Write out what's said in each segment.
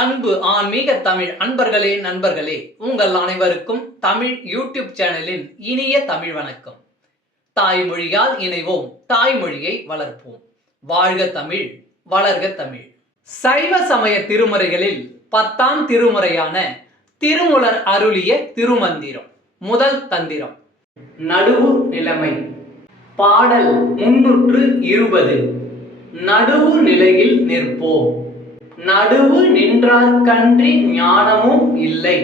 அன்பு ஆன்மீக தமிழ் அன்பர்களே, நண்பர்களே, உங்கள் அனைவருக்கும் தமிழ் யூடியூப் சேனலின் இனிய தமிழ் வணக்கம். தாய்மொழியால் இணைவோம், தாய்மொழியை வளர்ப்போம். வாழ்க தமிழ், வளர்க தமிழ். சைவ சமய திருமுறைகளில் 10ஆம் திருமுறையான திருமூலர் அருளிய திருமந்திரம். முதல் தந்திரம், நடுவு நிலைமை. பாடல் 320. நடுவு நிலையில் நிற்போம். நடுவு நின்றார்க்கன்றி ஞானமும் இல்லை.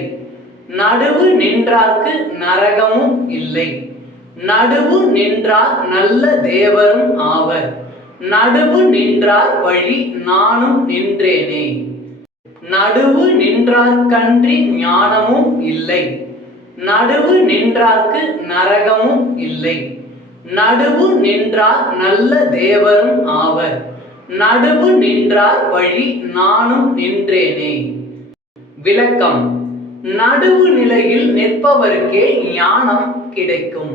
நடுவு நின்றார்க்கு நரகமும் இல்லை. நடுவு நின்றார் நல்ல தேவரும் ஆவர். நடுவு நின்றார் வழி நானும் நின்றேனே. நடுவு நின்றார்க்கன்றி ஞானமும் இல்லை. நடுவு நின்றார்க்கு நரகமும் இல்லை. நடுவு நின்றார் நல்ல தேவரும் ஆவர். நடுவு நின்றார் வழி நானும் நின்றேனே. விளக்கம்: நடுவு நிலையில் நிற்பவருக்கே ஞானம் கிடைக்கும்.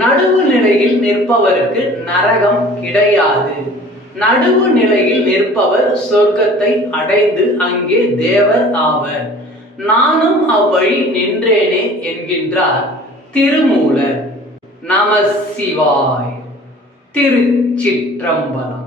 நடுவு நிலையில் நிற்பவருக்கு நரகம் கிடையாது. நடுவு நிலையில் நிற்பவர் சொர்க்கத்தை அடைந்து அங்கே தேவர் ஆவர். நானும் அவ்வழி நின்றேனே என்கின்றார் திருமூலர். நம சிவாய். திருச்சிற்றம்பலம்.